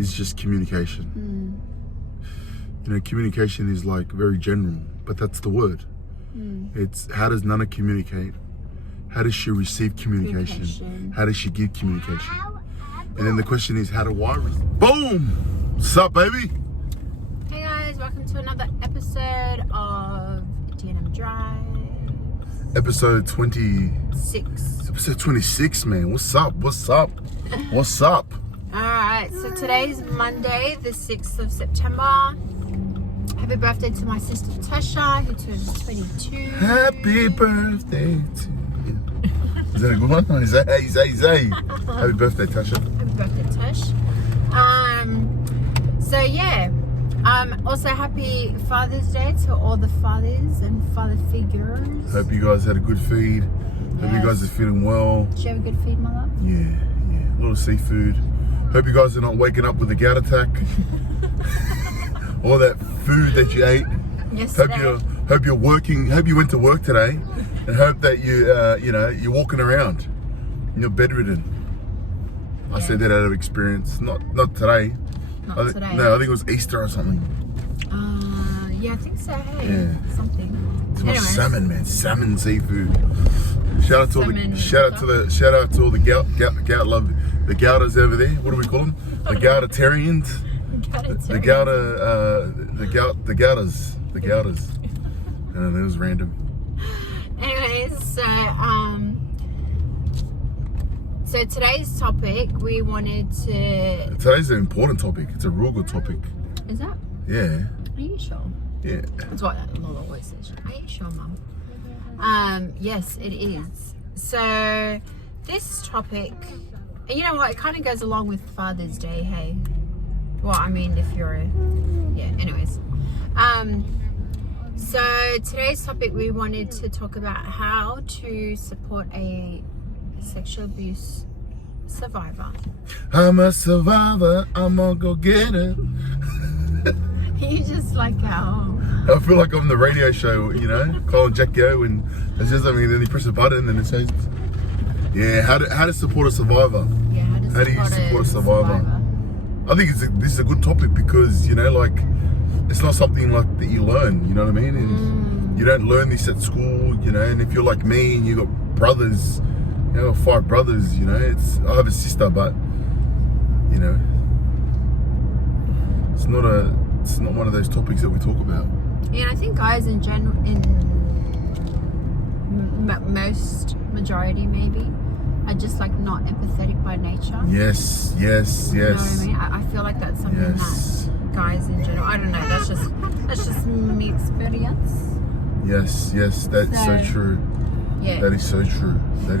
is just communication. You know, communication is like very general, but that's the word. It's how does Nana communicate? How does she receive communication? How does she give communication? And then the question is, how do I boom! What's up, baby? Hey guys, welcome to another episode of TNM Drive. Episode 26. Episode 26, man. What's up? What's up? What's up? Alright, so today's Monday, the 6th of September. Happy birthday to my sister Tasha, who turns 22. Happy birthday to you. Is that a good one? Is that Zay? Happy birthday, Tasha. Happy birthday, Tash. So yeah. Also happy Father's Day to all the fathers and father figures. Hope you guys had a good feed. Hope you guys are feeling well. Did you have a good feed, my love? Yeah. A little seafood. Hope you guys are not waking up with a gout attack. All that food that you ate. Yesterday. Hope you're working. Hope you went to work today, and hope that you're walking around. And you're bedridden. Yeah. I said that out of experience. Not today. Today. No, I think it was Easter or something. Yeah, I think so. Hey, Yeah. something. Too much Anyways. salmon, man. Salmon seafood. Shout out to all the gout love the gouters over there. What do we call them? The goutitarians. The gouters. That was random. Anyways, so today's topic we wanted to. Today's an important topic. It's a real good topic. Is that? Yeah. Are you sure? Yeah. That's what Lola always says. Are you sure, Mum? Yes, it is. So this topic, and you know what? It kind of goes along with Father's Day. Hey. Well, I mean, if you're anyways. So today's topic, we wanted to talk about how to support a sexual abuse survivor. I'm a survivor. I'm gonna go get it. You just like how... I feel like I'm on the radio show, calling Jackie O, and it says something, and then you press a button, and it says, yeah, how to support a survivor. Yeah, how do you support a survivor? I think this is a good topic because, it's not something like that you learn, you know what I mean? And you don't learn this at school, and if you're like me and you got brothers, I got 5 brothers, I have a sister, but, it's not one of those topics that we talk about. Yeah, I think guys in general, in majority maybe, are just like not empathetic by nature. Yes. You know what I mean? I feel like that's something that guys in general, I don't know, that's just me experience. Yes, that's so true. Yeah. That is so true. But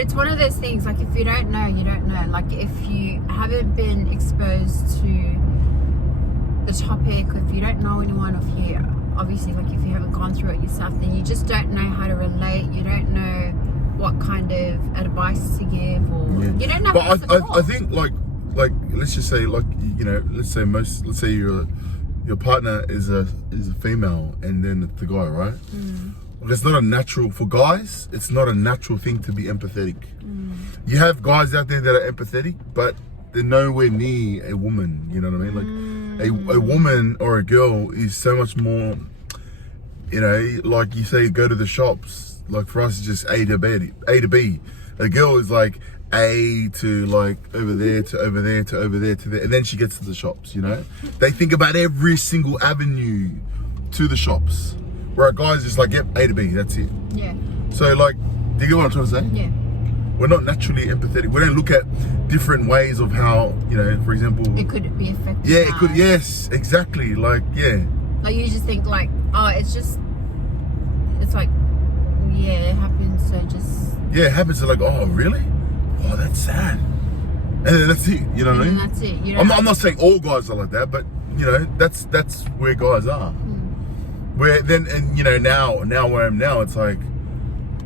it's one of those things, like if you don't know, you don't know. Like if you haven't been exposed to the topic, or if you don't know anyone, or if you obviously, like if you haven't gone through it yourself, then you just don't know how to relate. You don't know what kind of advice to give, or you don't know how to support. I think like let's just say let's say your partner is a female and then it's the guy, right? It's not a natural for guys. It's not a natural thing to be empathetic. You have guys out there that are empathetic, but they're nowhere near a woman. You know what I mean? Like a woman or a girl is so much more. Like you say, go to the shops. Like for us, it's just A to B. A girl is like A to like over there to over there to over there to there, and then she gets to the shops. They think about every single avenue to the shops. Where a guy's just like, yep, A to B, that's it. Yeah. So like, do you get what I'm trying to say? Yeah. We're not naturally empathetic. We don't look at different ways of how, for example. It could be affected. Yeah, it could, yes, exactly. Like, yeah. Like you just think like, oh, it's like, yeah, it happens, so just. Yeah, it happens to like, oh, really? Oh, that's sad. And then that's it, you know what I mean? That's it. I'm not saying all guys are like that, but, that's where guys are. Where then, and now where I am now, it's like,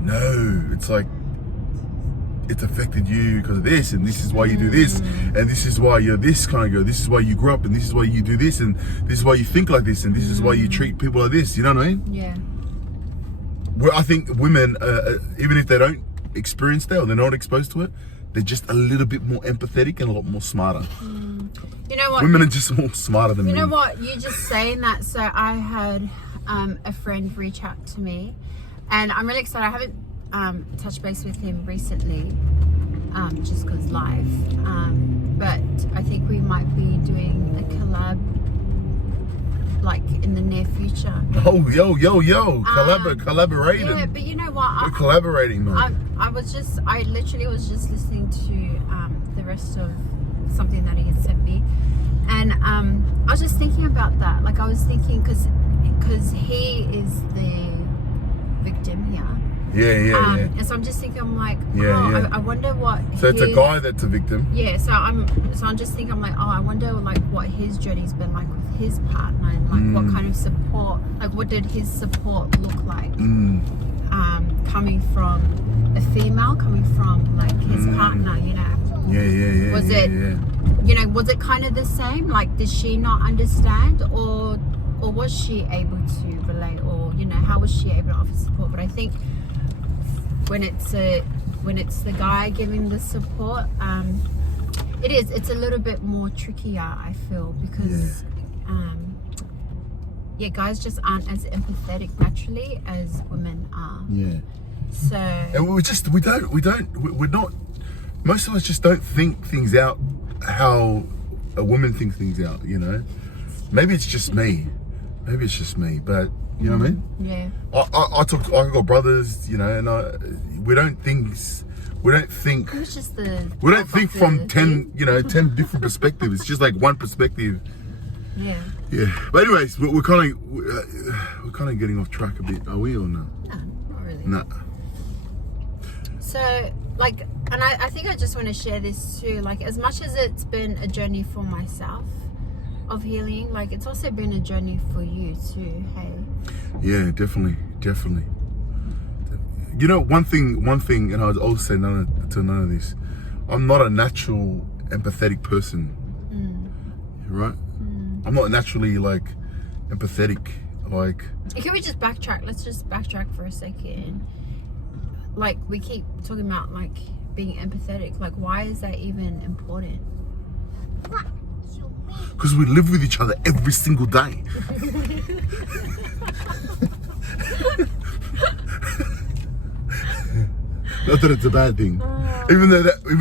no, it's like, it's affected you because of this, and this is why you do this, and this is why you're this kind of girl, this is why you grew up, and this is why you do this, and this is why you think like this, and this is why you treat people like this, you know what I mean? Yeah. Where I think women, even if they don't experience that or they're not exposed to it, they're just a little bit more empathetic and a lot more smarter. You know what? Women are just more smarter than You men. know what? You just saying that. So I had a friend reach out to me, and I'm really excited. I haven't touched base with him recently, just because life. But I think we might be doing a collab, like in the near future. Oh, yo. Collaborating. Yeah, but you know what? We're collaborating, man. I literally was just listening to the rest of something that he had sent me, and I was just thinking about that. Like I was thinking, because he is the victim here. Yeah. And so I'm just thinking, I'm like, Yeah. I wonder what. So it's a guy that's a victim. Yeah. So I'm just thinking, I'm like, I wonder like what his journey's been like with his partner, and like what kind of support, like what did his support look like, coming from a female, coming from like his partner, you know. Yeah. Was it, you know, was it kind of the same? Like, did she not understand, or was she able to relate, or you know, how was she able to offer support? But I think when it's the guy giving the support, it's a little bit more trickier, I feel, because guys just aren't as empathetic naturally as women are. Yeah. So, And we're not, most of us just don't think things out how a woman thinks things out, you know. Maybe it's just me, but you know what I mean? yeah. I got brothers, you know, and we don't think It was just we don't think from 10 different perspectives. It's just like one perspective. Yeah. But anyways, we're kind of getting off track a bit, are we, or no? No, not really. Nah. So, like, and I think I just want to share this too. Like, as much as it's been a journey for myself of healing, like, it's also been a journey for you too. Hey. Yeah, definitely. You know, one thing, and I'd also say none of this. I'm not a natural empathetic person, right? I'm not naturally like empathetic. Like, Can we just backtrack? Let's just backtrack for a second. Like, we keep talking about like being empathetic. Like, why is that even important? because we live with each other every single day. Not that it's a bad thing. Even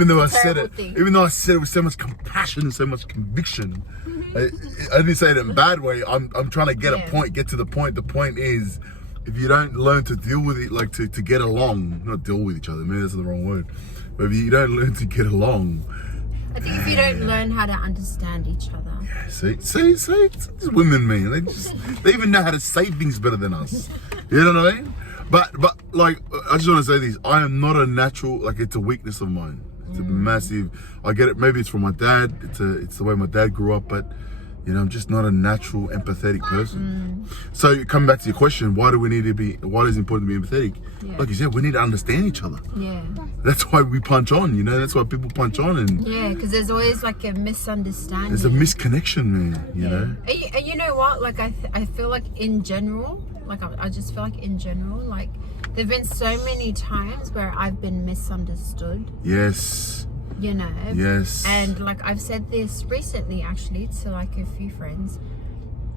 though I said it with so much compassion and so much conviction. I didn't say it in a bad way. I'm trying to get to the point. The point is, if you don't learn to deal with it, like to get along, not deal with each other, maybe that's the wrong word, but if you don't learn to get along, I think if you don't learn how to understand each other. yeah, see, these women, man, they even know how to say things better than us. You know what I mean? But like, I just want to say this: I am not a natural. Like, it's a weakness of mine. It's a massive. I get it. Maybe it's from my dad. It's the way my dad grew up. But you know, I'm just not a natural empathetic person. So coming back to your question, why is it important to be empathetic? Yeah. Like you said, we need to understand each other. Yeah. That's why we punch on. You know, that's why people punch on, and Yeah, because there's always like a misunderstanding. there's a misconnection, man. You know. And you know what? Like, I feel like in general, like I just feel like in general, like there've been so many times where I've been misunderstood. Yes. You know. Yes. And like I've said this recently, actually, to like a few friends.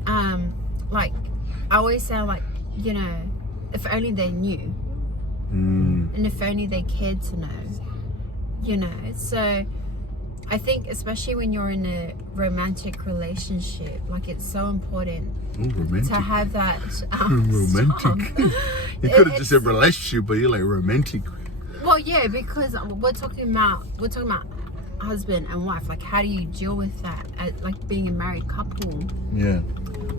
Like I always say, like, you know, if only they knew, and if only they cared to know, you know. So I think, especially when you're in a romantic relationship, like, it's so important to have that. Romantic. You could have just said relationship, but you're like romantic. Well, yeah, because we're talking about husband and wife. Like, how do you deal with that? Like being a married couple. Yeah.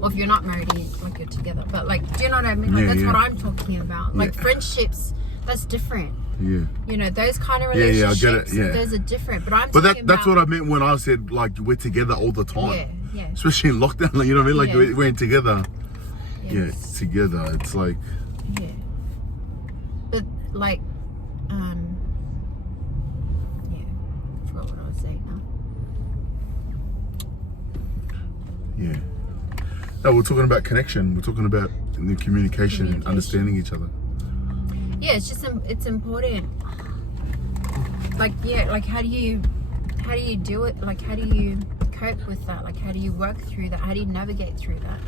Or if you're not married, like you're together. But like, do you know what I mean? Like, that's what I'm talking about. Like friendships, that's different. Yeah. You know, those kind of relationships, I get it. Yeah. Those are different. But that's what I meant when I said, like, we're together all the time. Yeah. Especially in lockdown, like, you know what I mean? Like, we're together. Yes. Yeah, it's together. It's like. Yeah. But like, I forgot what I was saying now. Yeah. No, we're talking about connection. We're talking about the communication and understanding each other. Yeah, it's important. like, yeah, like how do you do it? Like, how do you cope with that? Like, how do you work through that? How do you navigate through that?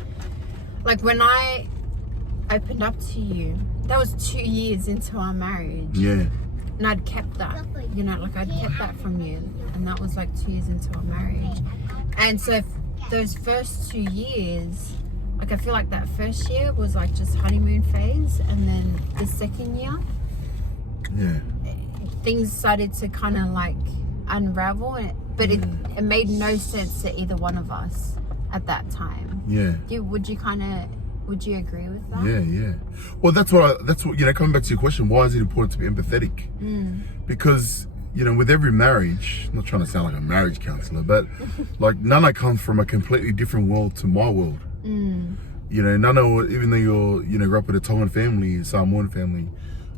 Like, when I opened up to you, that was 2 years into our marriage. Yeah. And I'd kept that, you know, like I'd kept that from you. And that was like 2 years into our marriage. And so those first 2 years, like I feel like that first year was like just honeymoon phase. And then the second year, Yeah. things started to kind of like unravel. But it made no sense to either one of us at that time. Yeah. Would you agree with that? Yeah. Well, that's what, you know, coming back to your question, why is it important to be empathetic? Because, you know, with every marriage, I'm not trying to sound like a marriage counselor, but like Nana comes from a completely different world to my world. You know, Nana, even though grew up in a Tongan family, Samoan family,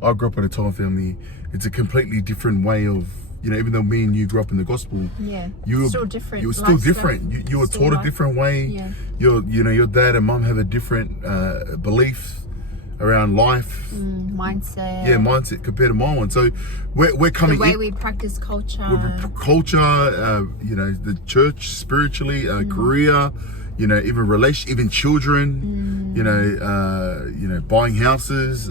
I grew up in a Tongan family, it's a completely different way of, you know, even though me and you grew up in the gospel, you were still different. You were still different. You were taught a different way. Yeah. Your dad and mom have a different beliefs around life, mindset. Yeah, mindset compared to my one. So we're coming the way we practice culture. You know, the church spiritually, career. You know, even children. You know, buying houses,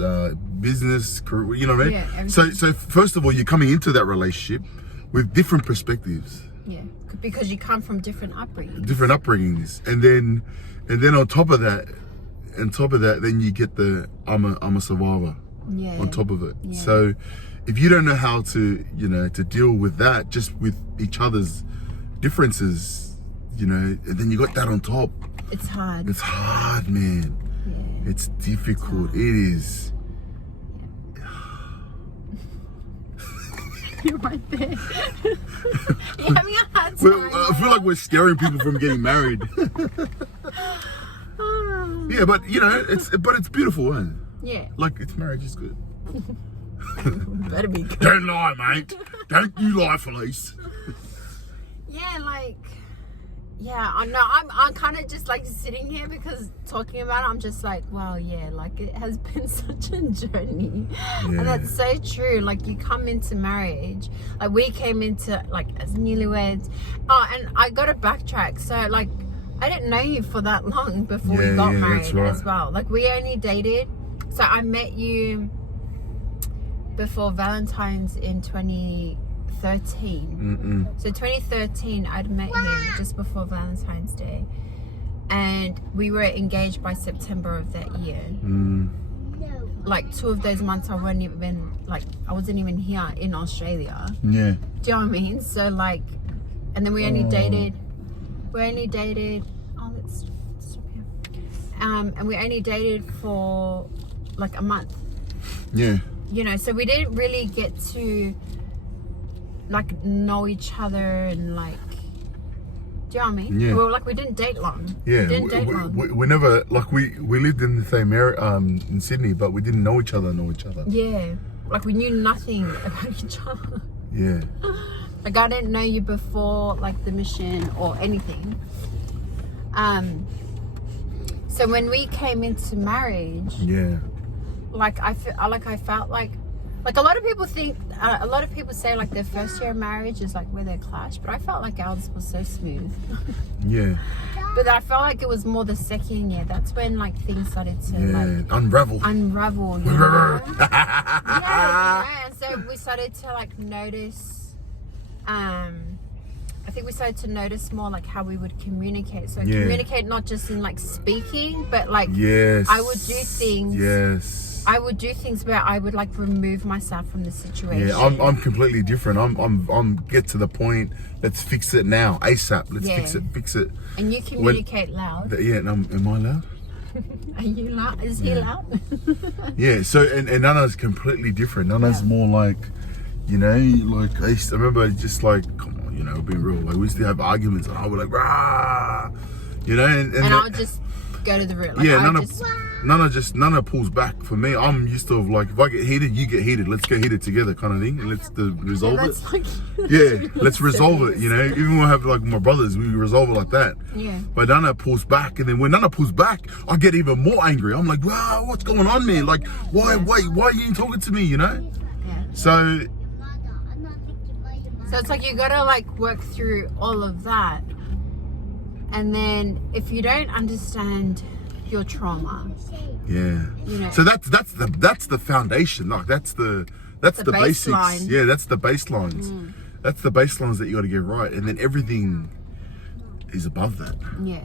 business, career, you know what I mean? Yeah, so first of all, you're coming into that relationship with different perspectives. Yeah, because you come from different upbringings. And then on top of that, then you get the I'm a survivor. Yeah. On top of it. Yeah. So if you don't know how to, you know, to deal with that, just with each other's differences, you know, and then you got that on top. It's hard. It's hard, man. Yeah. It's difficult. It is. You're right there. You're having a hard time. I feel like we're scaring people from getting married. Yeah, but you know, it's beautiful, isn't it? Yeah. Like, marriage is good. Better be good. Don't lie, mate. Don't you lie, Felice. Yeah, like, yeah, I know. I'm kind of just like sitting here because talking about it, I'm just like, wow, yeah, like it has been such a journey. Yeah. And that's so true. Like, you come into marriage, like we came into like as newlyweds. Oh, and I got to backtrack. So like, I didn't know you for that long before we got married as well. Like, we only dated. So I met you before Valentine's in 2013. So 2013, I'd met him just before Valentine's Day, and we were engaged by September of that year. Like 2 of those months, I wasn't even here in Australia. Yeah. Do you know what I mean? So like, and then we only dated. Oh, let's stop here. And we only dated for like a month. Yeah. You know, so we didn't really get to like know each other and like, do you know what I mean? Yeah. Well, like, we didn't date long. Yeah. We didn't date long. We never, like, we lived in the same area in Sydney, but we didn't know each other. Yeah. Like, we knew nothing about each other. Yeah. Like, I didn't know you before like the mission or anything. So when we came into marriage, Yeah. like I felt like a lot of people think, a lot of people say like their first year of marriage is like where they clash, but I felt like ours was so smooth. Yeah. But I felt like it was more the second year. That's when like things started to like unravel. You know? Yeah. And so we started to like notice. I think we started to notice more like how we would communicate. So communicate not just in like speaking, but like I would do things. Yes. I would do things where I would like remove myself from the situation. Yeah, I'm completely different. I'm get to the point. Let's fix it now, ASAP. Let's fix it. And you communicate loud. Yeah, and am I loud? Are you loud? Is he loud? Yeah. So and Nana's completely different. Nana's more like, you know, like I remember just like, come on, you know, being real. Like, we used to have arguments, and I would like, rah, you know, and I'll just go to the room. Like, yeah, Nana pulls back. For me, I'm used to like, if I get heated, you get heated. Let's get heated together, kind of thing, and let's resolve it. Like, yeah, let's resolve it. You know, even when I have like my brothers, we resolve it like that. Yeah. But Nana pulls back, and then when Nana pulls back, I get even more angry. I'm like, wow, what's going on, man? Like, why are you talking to me? You know? Yeah. So So it's like you gotta like work through all of that, and then if you don't understand your trauma, yeah, you know, so that's the foundation. Like that's the basics. baseline. Yeah, that's the baselines. That's the baselines that you got to get right, and then everything is above that. Yeah,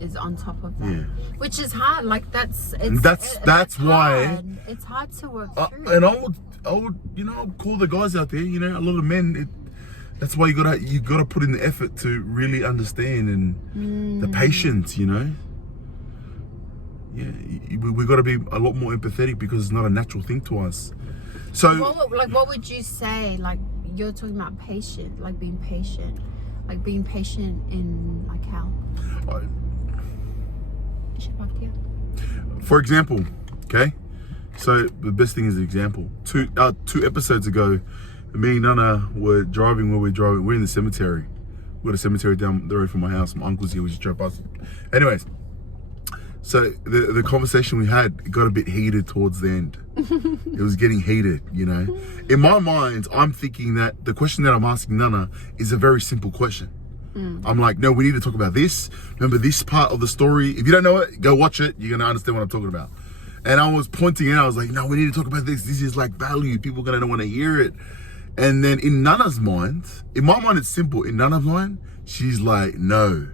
is on top of that, Yeah. which is hard. Like that's why hard. It's hard to work through. and I would call the guys out there. You know, a lot of men. That's why you gotta put in the effort to really understand and the patience. You know. Yeah, we got to be a lot more empathetic because it's not a natural thing to us. So, what would you say? Like you're talking about patient, like being patient in like how? For example, okay. So the best thing is the example. Two episodes ago, me and Nana were driving. We're in the cemetery. We got a cemetery down the road from my house. My uncle's here. We just drove past. Anyways. So the conversation we had got a bit heated towards the end. It was getting heated, you know. In my mind, I'm thinking that the question that I'm asking Nana is a very simple question. I'm like, no, we need to talk about this. Remember this part of the story? If you don't know it, go watch it. You're going to understand what I'm talking about. And I was pointing out, I was like, no, we need to talk about this. This is like value. People are going to want to hear it. And then in Nana's mind, in my mind, it's simple. In Nana's mind, she's like, no.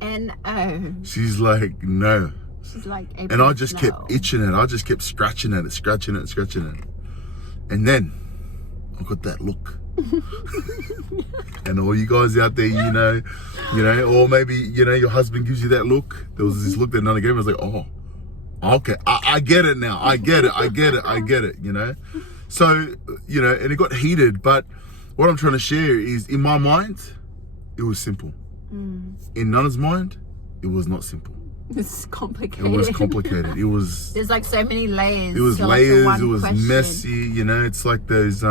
N-O. She's like, no. She's like, and I just kept itching it. I just kept scratching it. And then I got that look. And all you guys out there, you know, or maybe, your husband gives you that look. There was this look that Nana gave me. I was like, oh, okay. I get it now. I get it, you know. So, and it got heated. But what I'm trying to share is, in my mind, it was simple. In Nana's mind, it was not simple. It's complicated. It was complicated. It was. There's like so many layers. It was layers. Like it was question. messy. It's like those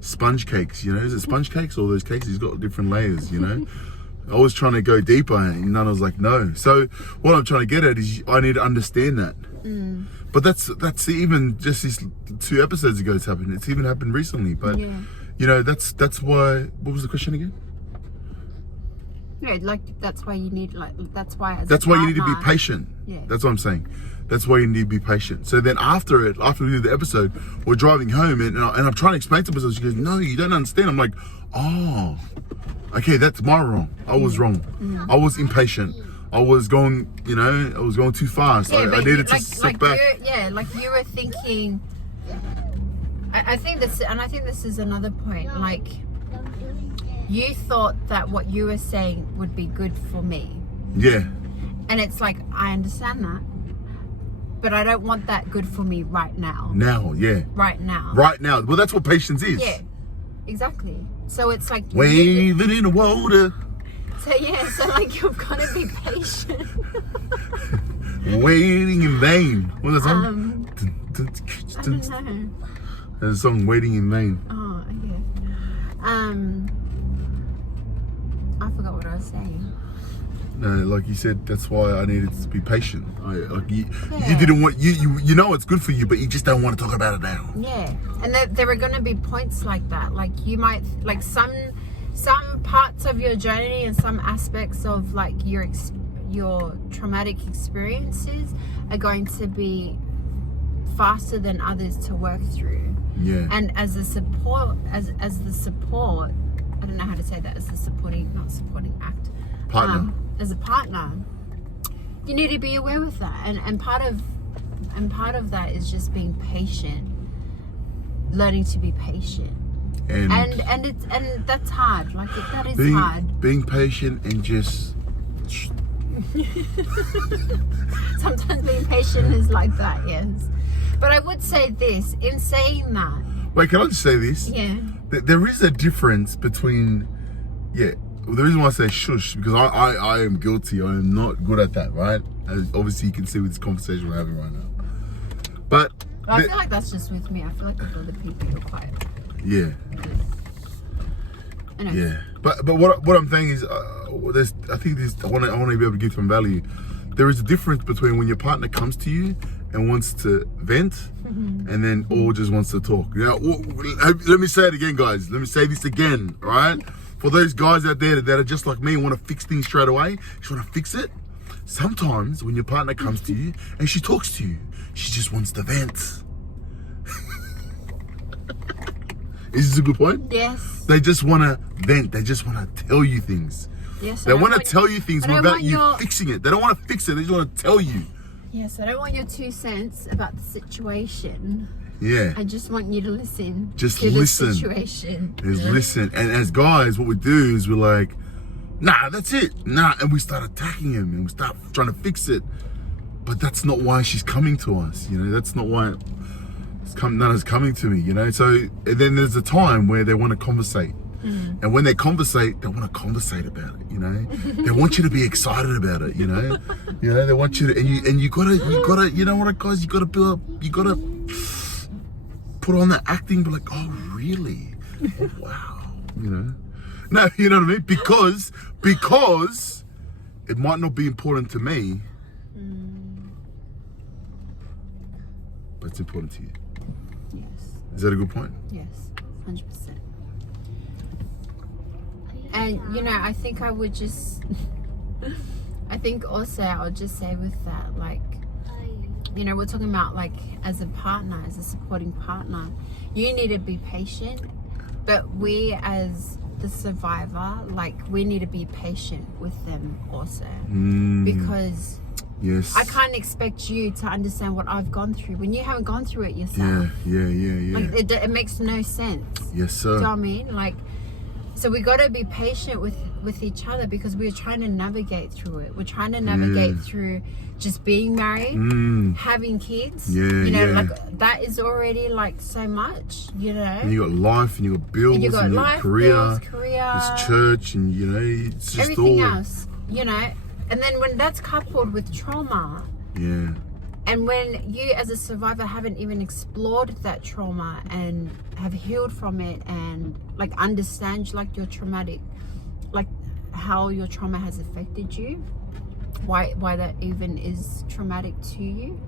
sponge cakes. Is it sponge cakes or those cakes? It's got different layers. I was trying to go deeper, and Nana was like, no. So what I'm trying to get at is, I need to understand that. But that's even just these 2 episodes ago. It's happened. It's even happened recently. But that's why. What was the question again? No, like that's why you need that's why you need to be patient. Yeah. That's what I'm saying. That's why you need to be patient. So then after we do the episode, we're driving home and I'm trying to explain to myself. She goes, no, you don't understand. I'm like, oh, okay, that's my wrong. I was wrong. I was impatient. I was going, I was going too fast. Yeah, I needed to sit back. Like you were thinking. I think this is another point. Like, you thought that what you were saying would be good for me. Yeah. And it's like, I understand that, but I don't want that good for me right now. Now, yeah. Right now. Right now. Well, that's what patience is. Yeah, exactly. So it's like waving in the water. So like you've got to be patient. Waiting in vain. What's that song? I don't know. There's a song, Waiting in Vain. Oh, yeah. I forgot what I was saying. No, like you said, that's why I needed to be patient. You didn't want you know it's good for you, but you just don't want to talk about it now. Yeah, and there are going to be points like that. Like you might like some parts of your journey and some aspects of like your traumatic experiences are going to be faster than others to work through. Yeah. And as the support, I don't know how to say that, as the not supporting act. Partner. As a partner, you need to be aware with that, and part of that is just being patient, learning to be patient, and that's hard. Like that is hard. Being patient and just. Sometimes being patient is like that, yes. But I would say this in saying that. Wait, can I just say this? Yeah. There is a difference between, the reason why I say shush, because I am guilty. I am not good at that, right? As obviously you can see with this conversation we're having right now. But I feel like that's just with me. I feel like with other people you're quiet. Yeah. I know. Yeah. But what I'm saying is, I want to be able to give some value. There is a difference between when your partner comes to you and wants to vent, and then or just wants to talk. Let me say it again, guys. Let me say this again, right? For those guys out there that are just like me and want to fix things straight away, you want to fix it. Sometimes when your partner comes to you and she talks to you, she just wants to vent. Is this a good point? Yes. They just want to vent. They just want to tell you things. Yes. They want to tell you things without you fixing it. They don't want to fix it. They just want to tell you. Yes, I don't want your 2 cents about the situation. Yeah. I just want you to listen. Just to listen. The situation. Just listen. And as guys, what we do is we're like, nah, that's it. Nah. And we start attacking him and we start trying to fix it. But that's not why she's coming to us. You know, that's not why Nana's coming to me, you know. So and then there's a time where they want to conversate. And when they conversate, they want to conversate about it, you know. They want you to be excited about it, you know. You know, they want you to, and you gotta, you know what, guys, you gotta put on that acting, but like, oh really? Oh, wow, you know. No, you know what I mean? Because it might not be important to me, but it's important to you. Yes. Is that a good point? Yes, 100%. And you know, I think I would just I think also I'll just say with that, like, you know, we're talking about like as a partner, as a supporting partner, you need to be patient, but we as the survivor, like, we need to be patient with them also. Because yes, I can't expect you to understand what I've gone through when you haven't gone through it yourself. Yeah. Like, it makes no sense. Yes, sir. Do you know what I mean? Like, so we got to be patient with each other because we're trying to navigate through it. We're trying to navigate through just being married, having kids. You know, like, that is already like so much, you know. And you got life, and you got bills, and you got life, career, bills, career, there's church, and you know, it's just everything all else, you know. And then when that's coupled with trauma, and when you as a survivor haven't even explored that trauma and have healed from it and like understand like your traumatic, like how your trauma has affected you, why that even is traumatic to you,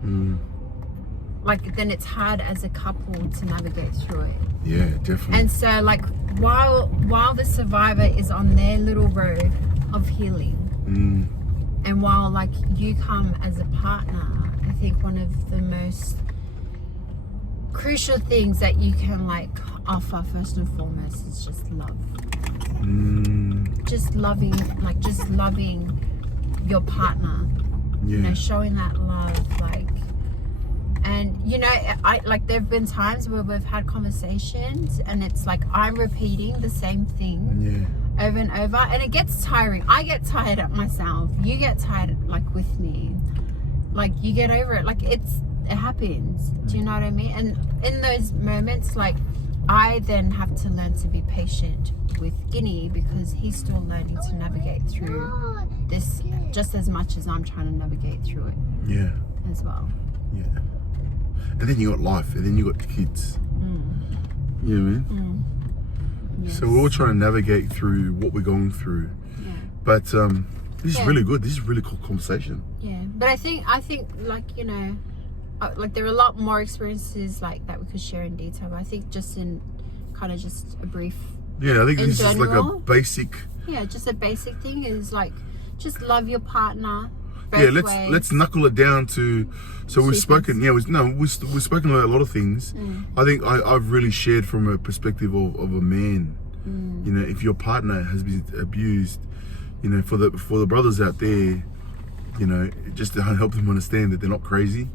like, then it's hard as a couple to navigate through it. Yeah, definitely. And so like while the survivor is on their little road of healing, and while like you come as a partner, I think one of the most crucial things that you can like offer first and foremost is just love. Just loving your partner. You know, showing that love, like. And you know, I like, there've been times where we've had conversations and it's like I'm repeating the same thing over and over, and it gets tiring. I get tired of myself. You get tired like with me. Like, you get over it. Like, it happens. Do you know what I mean? And in those moments, like, I then have to learn to be patient with Kini because he's still learning to navigate through this just as much as I'm trying to navigate through it. Yeah. As well. Yeah. And then you got life, and then you got kids. You know what I mean? Yes. So we're all trying to navigate through what we're going through. Yeah. But this is really good. This is a really cool conversation. Yeah. But I think like, you know, like, there are a lot more experiences like that we could share in detail. But I think just in kind of just a brief. Yeah, I think this general, is like a basic. Yeah, just a basic thing is like, just love your partner. Let's knuckle it down to. So we've spoken. Yeah, we've spoken about a lot of things. I think I've really shared from a perspective of a man. You know, if your partner has been abused, you know, for the brothers out there, you know, just to help them understand that they're not crazy.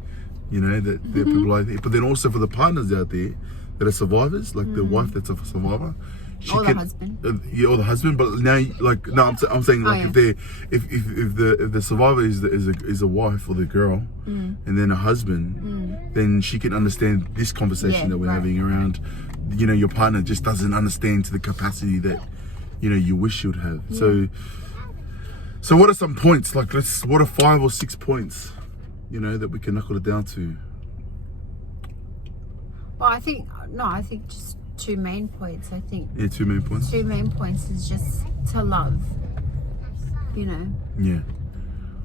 You know, that there are people like that. But then also for the partners out there that are survivors, like the wife that's a survivor. Or the husband. Or the husband. But now, like, no, I'm saying, like, if the survivor is a wife or the girl, and then a husband, then she can understand this conversation that we're having around, you know, your partner just doesn't understand to the capacity that, you know, you wish you would have. So what are some points? Like, what are 5 or 6 points, you know, that we can knuckle it down to? Well, I think just 2 main points. I think 2 main points. 2 main points is just to love, you know. Yeah.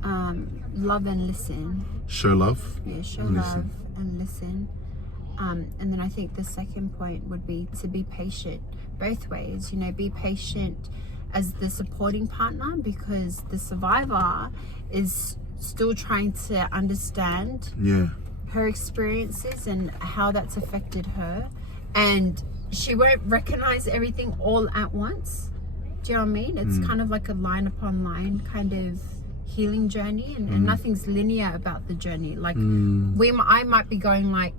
love and listen. Show love. Yeah, show and love listen. and listen. And then I think the second point would be to be patient both ways. You know, be patient as the supporting partner, because the survivor is still trying to understand her experiences and how that's affected her, and she won't recognize everything all at once. Do you know what I mean? It's kind of like a line upon line kind of healing journey, and nothing's linear about the journey. Like I might be going like,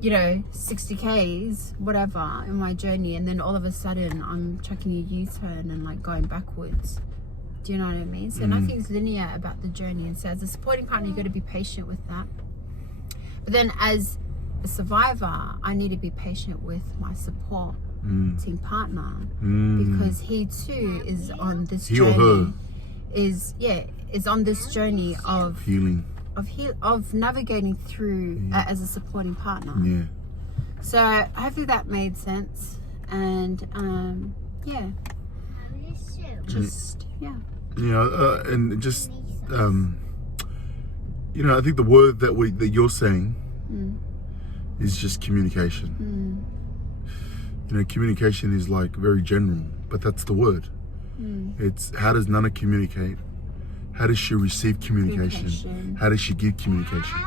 you know, 60 Ks, whatever, in my journey, and then all of a sudden I'm chucking a U-turn and like going backwards. Do you know what I mean? So nothing's linear about the journey, and so as a supporting partner, you've got to be patient with that. But then as a survivor, I need to be patient with my support team partner, because he too is on this journey. He or her is on this journey of healing, of navigating through as a supporting partner. Yeah. So hopefully that made sense, and just and just you know, I think the word that you're saying is just communication. You know, communication is like very general, but that's the word. It's how does Nana communicate? How does she receive communication? How does she give communication?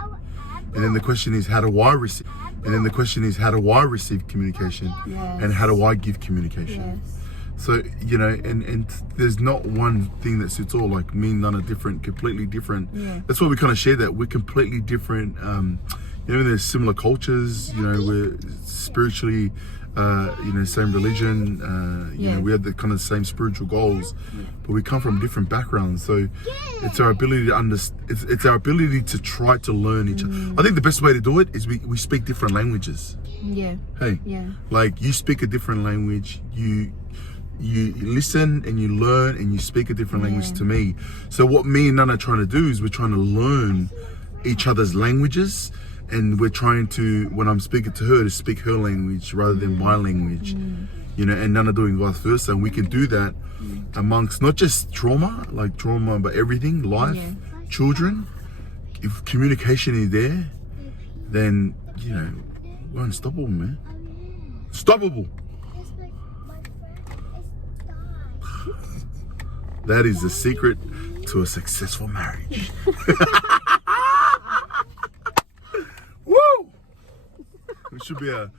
And then the question is, how do I receive? And then the question is, how do I receive communication? Yes. And how do I give communication? Yes. So, you know, and there's not one thing that suits all. Like me and Nana different, completely different. Yeah. That's why we kind of share that. We're completely different. You know, there's similar cultures. You know, we're spiritually, you know, same religion. You know, we have the kind of same spiritual goals, but we come from different backgrounds. So it's our ability to understand. It's our ability to try to learn each other. I think the best way to do it is we speak different languages. Yeah. Hey. Yeah. Like you speak a different language. You listen and you learn and you speak a different language to me. So what me and Nana are trying to do is we're trying to learn each other's languages, and we're trying to, when I'm speaking to her, to speak her language rather than my language. You know, and Nana doing vice versa. And we can do that amongst not just trauma, but everything, life, children. If communication is there, then, you know, we're unstoppable, man. Unstoppable. That is the secret to a successful marriage. Woo! We should be a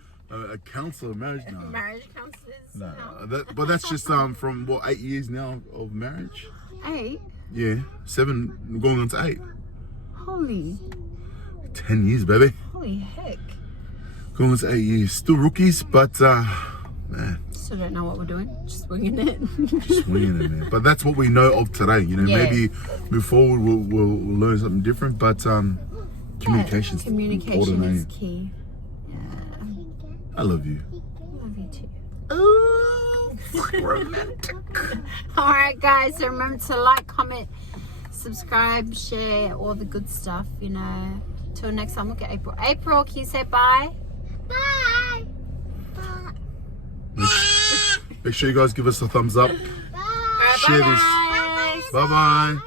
counselor of marriage now. Marriage counselors. No, but that's just from what, 8 years now of marriage. 8. Yeah, 7 going on to 8. Holy 10 years, baby. Holy heck. Going on to 8 years. Still rookies, but man. Still don't know what we're doing. Just winging it. Just winging it, man. But that's what we know of today. You know, maybe move forward we'll learn something different. But communication is key. Yeah. I love you. I love you too. Oh, romantic. All right, guys. So remember to like, comment, subscribe, share, all the good stuff. You know. Till next time. Look at April. April, can you say bye? Bye. Make sure you guys give us a thumbs up. Bye. Share bye, this. Bye bye.